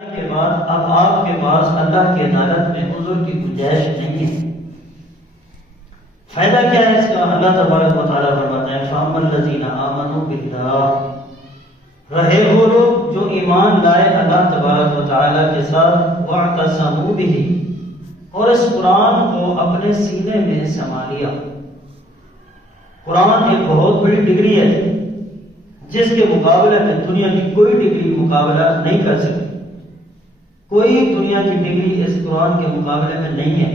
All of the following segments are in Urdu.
کے بعد اب آپ کے پاس اللہ کی عدالت میں عذر کی گنجائش نہیں ہے۔ فائدہ کیا ہے اس کا؟ اللہ تبارک و تعالیٰ فرماتے ہیں فَأَمَّا الَّذِينَ آمَنُوا بِاللَّهِ، رہے وہ لوگ جو ایمان لائے اللہ تبارک و تعالیٰ کے ساتھ، وَاعْتَصَمُوا بِهِ، اور اس قرآن کو اپنے سینے میں سما لیا۔ قرآن ایک بہت بڑی ڈگری ہے جس کے مقابلے میں دنیا کی کوئی ڈگری مقابلہ نہیں کر سکتی۔ کوئی دنیا کی ڈگری اس قرآن کے مقابلے میں نہیں ہے۔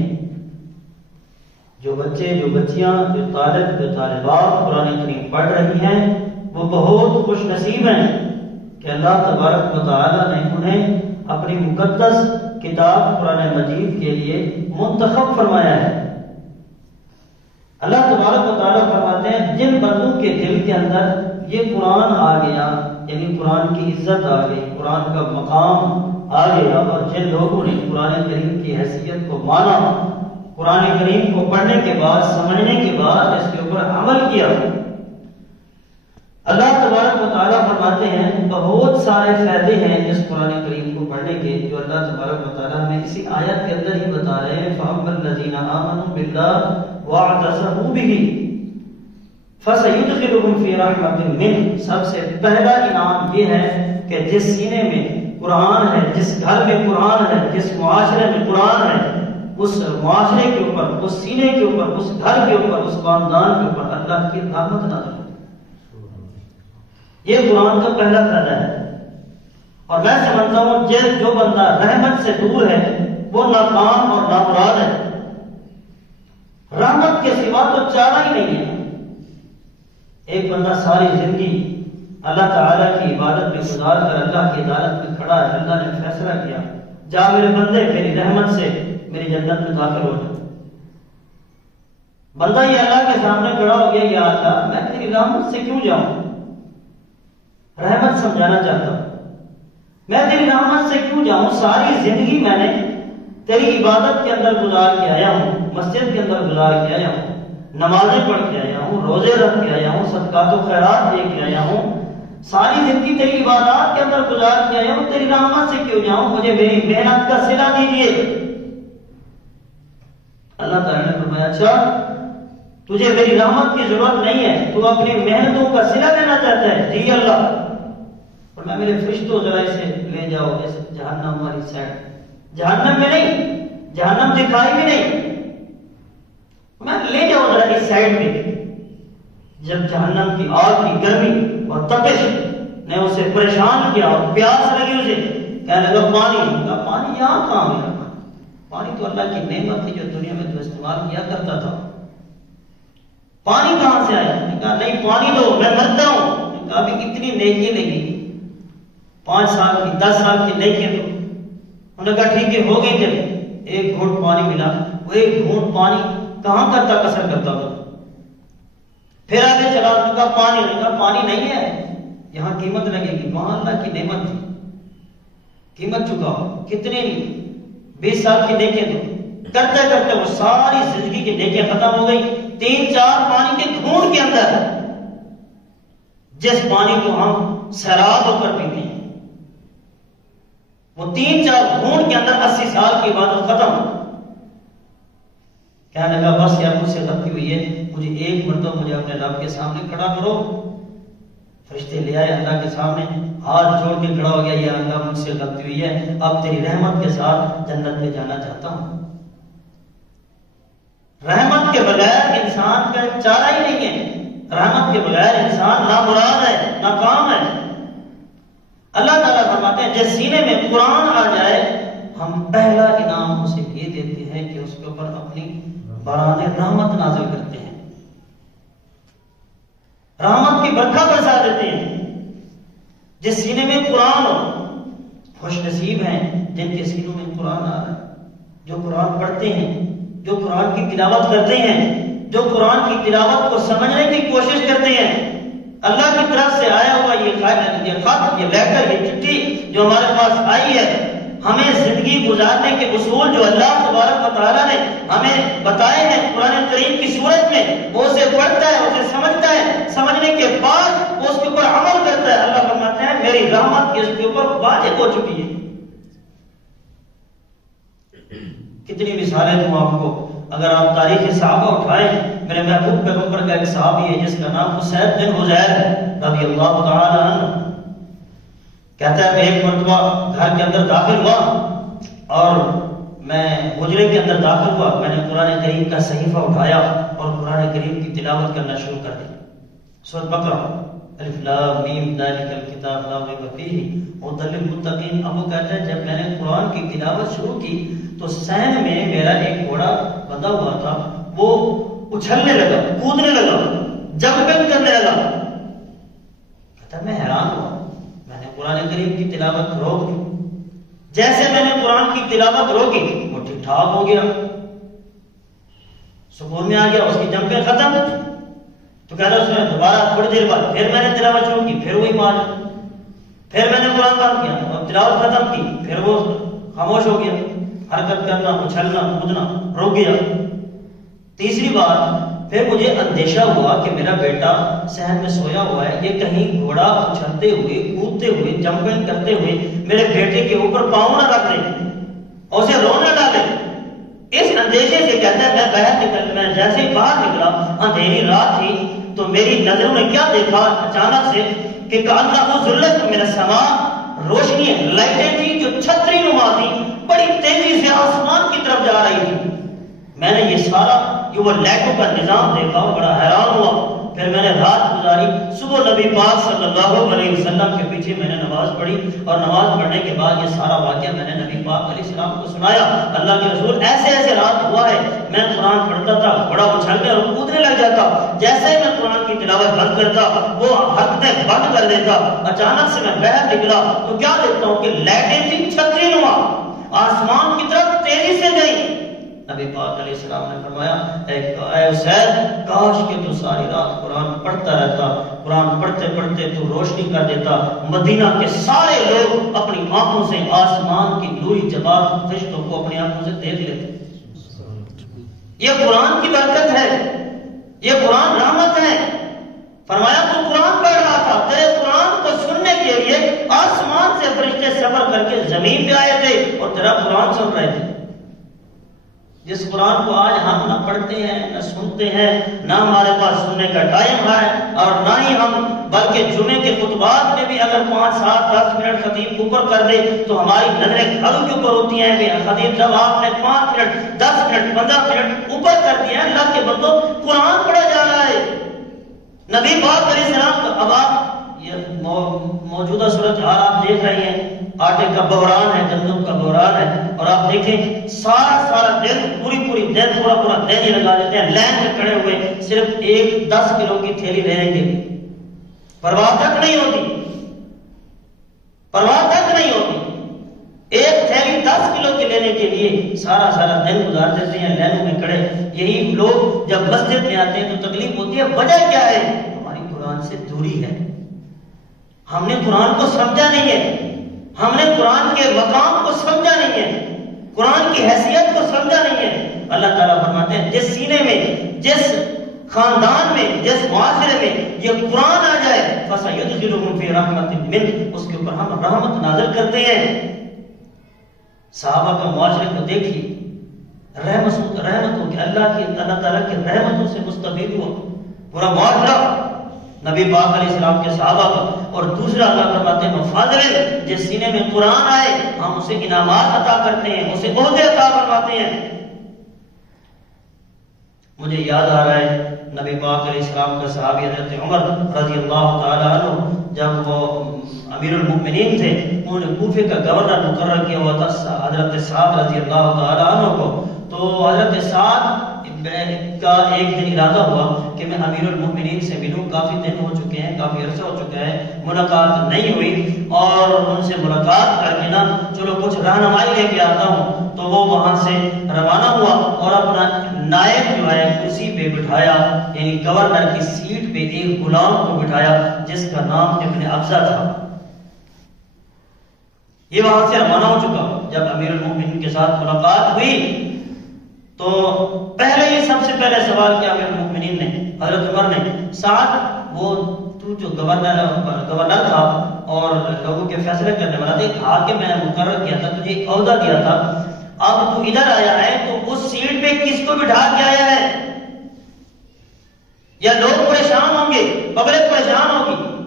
جو بچے، جو بچیاں، جو طالب، جو طالبات قرآن کریم پڑھ رہی ہیں وہ بہت خوش نصیب ہیں کہ اللہ تبارک و تعالیٰ نے انہیں اپنی مقدس کتاب قرآن مجید کے لیے منتخب فرمایا ہے۔ اللہ تبارک و تعالیٰ فرماتے ہیں جن بندوں کے دل کے اندر یہ قرآن آ گیا، یعنی قرآن کی عزت آ گئی، قرآن کا مقام آ گیا، اور جن لوگوں نے قرآن کریم کی حیثیت کو مانا، قرآن کریم کو پڑھنے کے بعد، سمجھنے کے بعد اس کے اوپر عمل کیا، اللہ تبارک و تعالیٰ فرماتے ہیں بہت سارے فائدے ہیں اس قرآن کریم کو پڑھنے کے، جو اللہ تبارک و تعالیٰ ہمیں اسی آیت کے اندر ہی بتا رہے ہیں فَأَمَّا الَّذِينَ آمَنُوا بِاللَّهِ وَاعْتَصَمُوا بِهِ فَسَيُدْخِلُهُمْ فِي رَحْمَةٍ مِّنْهُ۔ سب سے پہلا انعام یہ ہے کہ جس سینے میں قرآن ہے، جس گھر میں قرآن ہے، جس معاشرے میں قرآن ہے، اس معاشرے کے اوپر، اس سینے کے اوپر، اس گھر کے اوپر، اس خاندان کے اوپر اللہ کی رحمت نازل ہوتی ہے۔ یہ قرآن کا پہلا فائدہ ہے، اور میں سمجھتا ہوں جو بندہ رحمت سے دور ہے وہ ناکام اور نامراد ہے۔ رحمت کے سوا تو چارہ ہی نہیں ہے۔ ایک بندہ ساری زندگی اللہ تعالیٰ کی عبادت میں گزار کر اللہ کی عدالت میں کھڑا ہے، اللہ نے فیصلہ کیا جا میرے بندے میری رحمت سے میری جنت میں داخل ہو جائے۔ بندہ یہ اللہ کے سامنے کھڑا ہو گیا، یا اللہ میں تیری رحمت سے کیوں جاؤں؟ رحمت سمجھانا چاہتا ہوں، میں تیری رحمت سے کیوں جاؤں؟ ساری زندگی میں نے تیری عبادت کے اندر گزار کے آیا ہوں، مسجد کے اندر گزار کے آیا ہوں، نمازیں پڑھ کے آیا ہوں، روزے رکھ کے آیا ہوں، صدقات و خیرات دے کے آیا ہوں، ساری زندگی تیری عبادات کے اندر گزار کے آیا ہوں، تیری رحمت سے کیوں جاؤں؟ مجھے میری محنت کا صلہ دیجیے۔ اللہ تعالیٰ نے فرمایا اچھا تجھے میری رحمت کی ضرورت نہیں ہے، تو اپنی محنتوں کا صلہ لینا چاہتا ہے؟ جی اللہ، اور میں میرے فرشتوں ذرا اسے لے جاؤ اس جہنم والی سائڈ، جہنم میں نہیں، جہنم دکھائی بھی نہیں، میں لے جاؤ ذرا اس سائڈ میں۔ جب جہنم کی آگ کی گرمی اور تپش نے اسے پریشان کیا اور پیاس لگی اسے، کہنے لگا پانی، کہا پانی یہاں کہاں میرا پانی تو اللہ کی نعمت تھی جو دنیا میں تو استعمال کیا کرتا تھا، پانی کہاں سے آیا؟ کہا نہیں پانی دو میں مرتا ہوں۔ کہا ابھی کتنی نیکی لگی، 5 سال کی 10 سال کی نیکی تو انہوں نے کہا ٹھیک ہے ہو گئی، جب ایک گھونٹ پانی ملا، وہ ایک گھونٹ پانی کہاں تک اثر کرتا تھا؟ پھر آگے چلا، انہوں نے کہا پانی، نے کہا پانی نہیں ہے یہاں قیمت لگے گی، وہاں اللہ کی نعمت تھی، قیمت چکا ہو، کتنے 20 سال کی نیکی تو کرتے کرتے وہ ساری زندگی کی نیکی ختم ہو گئی 3-4 پانی کے گھونٹ کے اندر، جس پانی کو ہم سیراب ہو کر پیتے ہیں، وہ 3-4 گھونٹ کے اندر 80 سال کی عبادت ختم۔ کہنے لگا بس یار مجھ سے غلطی ہوئی ہے، مجھے ایک مرتبہ مجھے اپنے رب کے سامنے کھڑا کرو۔ فرشتے لے آئے اللہ کے سامنے، ہاتھ جوڑ کے کھڑا ہو گیا، یا اللہ مجھ سے غلطی ہوئی ہے، اب تیری رحمت کے ساتھ جنت میں جانا چاہتا ہوں۔ رحمت کے بغیر انسان کا چارہ ہی نہیں ہے، رحمت کے بغیر انسان نامراد ہے، ناکام ہے۔ اللہ تعالیٰ فرماتے ہیں جس سینے میں قرآن آ جائے ہم پہلا انعام اسے یہ دیتے ہیں کہ اس کے اوپر اپنی باران رحمت نازل کرتے ہیں، رحمت کی برکھا برسا دیتے ہیں۔ جس سینے میں قرآن ہو، خوش نصیب ہیں جن کے سینوں میں قرآن آ رہا ہے، جو قرآن پڑھتے ہیں، جو قرآن کی تلاوت کرتے ہیں، جو قرآن کی تلاوت کو سمجھنے کی کوشش کرتے ہیں۔ اللہ کی طرف سے آیا ہوا یہ خط، یہ لیٹر، یہ چٹھی جو ہمارے پاس آئی ہے، ہمیں زندگی گزارنے کے اصول جو اللہ تبارک و تعالیٰ نے ہمیں بتائے ہیں قرآن کریم کی صورت میں، وہ اسے پڑھتا ہے، اسے سمجھتا ہے، سمجھنے کے بعد وہ اس کے اوپر عمل کرتا ہے۔ اللہ فرماتے ہیں میری رحمت اس کے اوپر واجب ہو چکی ہے، کتنی مثالیں دوں آپ کو. اگر آپ تاریخ صحابہ اٹھائیں، میرے محبوب پیغمبر کا ایک صحابی ہے جس کا نام اسید بن حضیر ہے رضی اللہ تعالی عنہ. کہتا ہے میں ایک مرتبہ گھر کے اندر داخل ہوا اور میں حجرے کے اندر داخل ہوا، میں نے قرآن کریم کا صحیفہ اٹھایا اور قرآن کریم کی تلاوت کرنا شروع کر دی. سورۃ بقرہ الف لام میم ذالک الکتاب لا ریب فیہ ھدی للمتقین. اب وہ کہتا ہے جب میں نے قرآن کی تلاوت شروع کی تو صحن میں میرا ایک گھوڑا بندھا ہوا تھا، وہ اچھلنے لگا، کودنے لگا، جمپنگ کرنے لگا. کہتا ہے میں حیران ہوا، میں نے قرآن کریم کی تلاوت روک دی. جیسے میں نے قرآن کی تلاوت روکی وہ ٹھیک ٹھاک ہو گیا، سکون میں آ گیا، اس کی جمپیں ختم. تو کہہ رہا اس نے دوبارہ تھوڑی دیر بعد پھر میں نے تلاوت شروع کی، پھر وہی مار، پھر میں نے قرآن بند کیا اور تلاوت ختم کی، پھر وہ خاموش ہو گیا، حرکت کرنا، اچھلنا، کودنا رک گیا. تیسری بار پھر مجھے اندیشہ ہوا کہ میرا بیٹا صحن میں سویا ہوا ہے، یہ کہیں گھوڑا اچھلتے ہوئے، کودتے ہوئے، جمپنگ کرتے ہوئے میرے بیٹے کے اوپر پاؤں نہ رکھ دے اور اسے رو نہ ڈالے. اس اندیشے سے کہتا ہے میں باہر نکل، میں جیسے ہی باہر نکلا، اندھیری رات تھی، تو میری نظروں نے کیا دیکھا اچانک سے کہ کأنہ ذلت من السماء، روشنی لائٹیں تھی جو چھتری نما تھی، بڑی تیزی سے آسمان کی طرف جا رہی تھی. میں نے یہ سارا یہ وہ لائٹوں کا نظام دیکھا، بڑا حیران ہوا. پھر میں نے رات گزاری، صبح نبی پاک صلی اللہ علیہ وسلم کے پیچھے میں نے نماز پڑھی اور نماز پڑھنے کے بعد یہ سارا واقعہ میں نے نبی پاک علیہ السلام کو سنایا. اللہ کے رسول ایسے ایسے رات ہوا ہے، میں قرآن پڑھتا تھا، بڑا اچھلنے اور کودنے لگ جاتا، جیسے میں قرآن کی تلاوت بند کرتا وہ حرکتیں بند کر دیتا. اچانک سے میں باہر نکلا تو کیا دیکھتا ہوں کہ لائٹیں تھی چھتری نما، آسمان کی طرف تیزی سے گئی. نبی پاک علیہ السلام نے فرمایا اے حسین، کاش کہ تو ساری رات قرآن پڑھتا رہتا، قرآن پڑھتے پڑھتے تو روشنی کر دیتا، مدینہ کے سارے لوگ اپنی آنکھوں سے آسمان کی نوری جبال فرشتوں کو اپنی آنکھوں سے دیکھ لیتے. یہ قرآن کی برکت ہے، یہ قرآن رحمت ہے. فرمایا تو قرآن پڑھ رہا تھا، تیرے قرآن کو سننے کے لیے آسمان سے فرشتے سفر کر کے زمین پہ آئے تھے اور تیرا قرآن سن رہے تھے. جس قرآن کو آج ہم نہ پڑھتے ہیں نہ سنتے ہیں، نہ ہمارے پاس سننے کا ٹائم ہے اور نہ ہی ہم، بلکہ جمعے کے خطبات میں بھی اگر 5 7 10 منٹ خطیب اوپر کر دے تو ہماری نظریں کدوں کے اوپر ہوتی ہیں کہ خطیب صاحب آپ نے 5 منٹ 10 منٹ 15 منٹ اوپر کر دیا ہے. اللہ کے بندوں قرآن پڑھا جا رہا ہے. نبی پاک علیہ السلام کا اب آپ یہ موجودہ صورتحال آپ دیکھ رہے ہیں، آٹے کا بحران ہے، گندم کا بحران ہے، اور آپ دیکھیں سارا دن پوری دن پورا دن ہی لگا دیتے ہیں لائن میں کھڑے ہوئے صرف ایک 10 کلو کی تھیلی لینے کے لیے. پرواہ تک نہیں ہوتی. ایک تھیلی 10 کلو کی لینے کے لیے سارا دن گزار دیتے ہیں لائنوں میں کھڑے. یہی لوگ جب مسجد میں آتے ہیں تو تکلیف ہوتی ہے. وجہ کیا ہے؟ ہماری قرآن سے دوری ہے. ہم نے قرآن کو سمجھا نہیں ہے، ہم نے قرآن کے مقام کو سمجھا نہیں ہے، قرآن کی حیثیت کو سمجھا نہیں ہے. اللہ تعالیٰ فرماتے ہیں جس سینے میں، جس خاندان میں، جس معاشرے میں یہ قرآن آ جائے فَسَيُدْخِلُهُمْ فِي رَحْمَةٍ مِّنْهُ، اس کے اوپر ہم رحمت نازل کرتے ہیں. صحابہ کا معاشرے کو دیکھیے، رحمتوں کے اللہ تعالیٰ کی رحمتوں سے مستفید ہوا پورا معاشرہ نبی پاک علیہ السلام کے صحابہ کا. اور دوسرا اللہ فرماتے ہیں مفاضل، جس سینے میں قرآن آئے ہم اسے انعامات عطا کرتے ہیں، اسے عہدے عطا فرماتے ہیں. مجھے یاد آ رہا ہے نبی پاک علیہ السلام کا صحابی حضرت عمر رضی اللہ تعالی عنہ، جب وہ امیر المؤمنین تھے، انہوں نے کوفے کا گورنر مقرر کیا ہوا تھا حضرت سعد رضی اللہ تعالی عنہ کو. تو حضرت سعد کا ایک دن ارادہ ہوا کہ میں امیر المؤمنین سے ملوں. کافی دن ہو چکے ہیں، کافی عرصہ ہو چکا ہے، ملاقات نہیں ہوئی، اور ان سے ملاقات کر کے نا چلو کچھ رہنمائی لے کے آتا ہوں. تو وہ وہاں سے روانہ ہوا اور اپنا نائب جو ہے کرسی پہ بٹھایا، یعنی گورنر کی سیٹ پہ ایک غلام کو بٹھایا جس کا نام ابن ابزہ تھا. یہ وہاں سے روانہ ہو چکا. جب امیر المؤمنین کے ساتھ ملاقات ہوئی تو پہلے یہ سب سے پہلے سوال کیا امیر المؤمنین نے، حضرت عمر نے، سعد وہ تو جو گورنر تھا اور لوگوں کے فیصلے کرنے والا تھا، ایک حاکم میں نے مقرر کیا تھا، تجھے ایک عہدہ دیا تھا، اب تو ادھر آیا ہے تو اس سیٹ پہ کس کو بٹھا کے آیا ہے؟ یا لوگ پریشان ہوں گے، پبلک پریشان ہوگی؟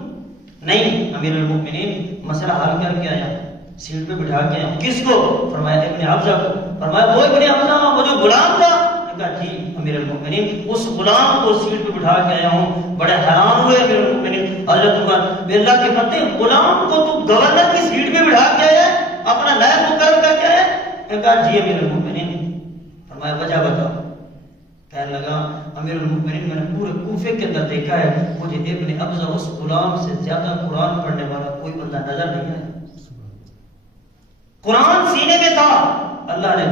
نہیں، امیر المؤمنین مسئلہ حل کر کے آیا، سیٹ پہ بٹھا کے آیا۔ کس کو؟ فرمایا ابن حمزہ کو۔ فرمایا وہ ابن حمزہ وہ جو غلام تھا؟ کہا جی امیر المؤمنین اس غلام کو سیٹ پہ بٹھا کے آیا ہوں۔ بڑے حیران ہوئے امیر المؤمنین، حضرت عمر بے اللہ کے بندے غلام کو تو گورنر کی سیٹ پہ بٹھا کے آیا ہے، اپنا نائب مقرر کر کے آیا ہے؟ کہا جی امیر المؤمنین۔ فرمایا وجہ بتاؤ۔ کہنے لگا امیر المؤمنین میں نے پورے کوفے کے اندر دیکھا ہے مجھے ابن حمزہ اس غلام سے زیادہ قرآن پڑھنے والا کوئی بندہ نظر نہیں آیا۔ قرآن سینے میں تھا، اللہ نے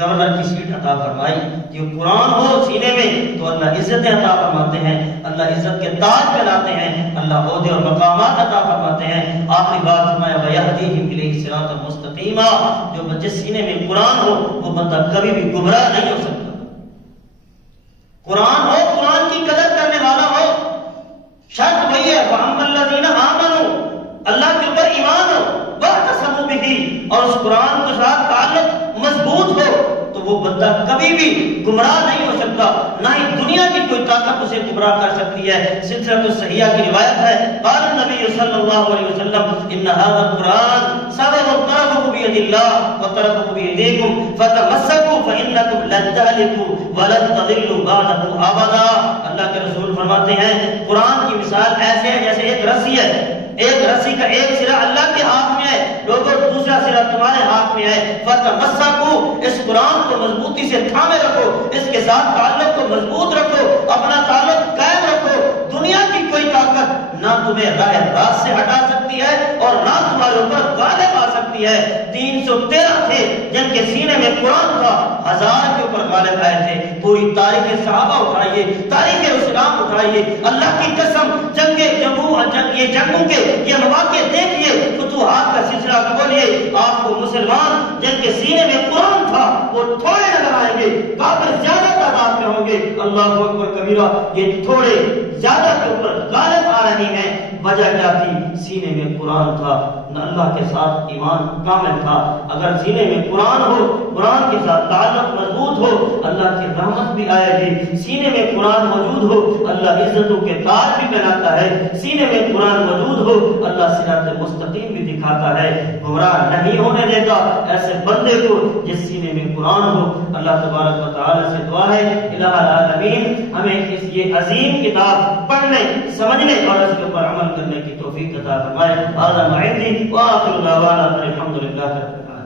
گورنر کی سیٹ عطا فرمائی۔ جو قرآن ہو سینے میں تو اللہ عزتیں عطا فرماتے ہیں، اللہ عزت کے تاج پہناتے ہیں، اللہ عہدے اور مقامات عطا فرماتے ہیں۔ آخری بات فرمایا وَيَهْدِيهِمْ إِلَيْهِ صِرَاطًا مُسْتَقِيمًا۔ جو جس سینے میں قرآن ہو وہ بندہ کبھی بھی گمراہ نہیں ہو سکتا۔ قرآن ہو، قرآن کی قدر کرنے والا ہو، شرط وہی ہے وَأَمَّا الَّذِينَ آمَنُوا، اللہ کے اوپر ایمان ہو، وَاعْتَصَمُوا بِهِ، اور اس قرآن کے ساتھ تعلق مضبوط ہو، تو وہ بندہ کبھی بھی گمراہ نہیں ہو سکتا، نہ ہی دنیا کی کوئی طاقت اسے گمراہ کر سکتی ہے۔ سلسلۃ الصحیحہ کی روایت ہے قال النبی صلی اللہ علیہ وسلم ان هذا القرآن سبب طرفه بيد الله وطرفه بيديكم فتمسكوا فانكم لن تهلكوا ولن تضلوا بعده ابدا۔ اللہ کے رسول فرماتے ہیں قرآن کی مثال ایسے ہے جیسے ایک رسی ہے، ایک رسی کا ایک سرا اللہ کے ہاتھ میں ہے، لوگوں دوسرا سرا تمہارے ہاتھ میں ہے۔ فتمسکوا، اس قرآن کو مضبوطی سے تھامے رکھو، اس کے ساتھ تعلق کو مضبوط رکھو، اپنا تعلق قائم رکھو۔ دنیا کی کوئی طاقت نہ تمہیں راہ راست سے ہٹا سکتی ہے اور نہ تمہارے اوپر غالب آ سکتی ہے۔ 313 تھے جن کے سینے میں قرآن تھا، 1000 کے اوپر غالب آئے تھے۔ پوری تاریخ صحابہ اٹھائیے، تاریخ اسلام اٹھائیے، اللہ کی قسم جنگوں کے یہ مواقع دیکھیے، فتوحات کا سلسلہ کھولیے، آپ کو مسلمان جن کے سینے میں قرآن تھا وہ تھوڑے نظر آئیں گے، کافر زیادہ تعداد میں ہوں گے۔ اللہ اکبر کبیرہ، یہ تھوڑے زیادہ کے اوپر غالب آ رہی ہیں۔ وجہ کیا تھی؟ سینے میں قرآن تھا، نہ اللہ کے ساتھ ایمان کامل تھا۔ اگر سینے میں قرآن ہو، قرآن کے ساتھ تعلق مضبوط ہو، اللہ کی رحمت بھی آئے گی۔ سینے میں قرآن موجود ہو، اللہ عزتوں کے تاج بھی پہناتا ہے۔ سینے میں قرآن موجود ہو، اللہ صراط مستقیم بھی دکھاتا ہے، گمراہ نہیں ہونے دیتا ایسے بندے کو جس سینے میں قرآن ہو۔ اللہ تبارک و تعالی سے دعا ہے الہ العالمین ہمیں اس یہ عظیم کتاب پڑھنے، سمجھنے اور اس کے اوپر عمل کرنے کی توفیق عطا فرمائے۔ هذا ما عندي وآخر دعوانا الحمد لله رب العالمين۔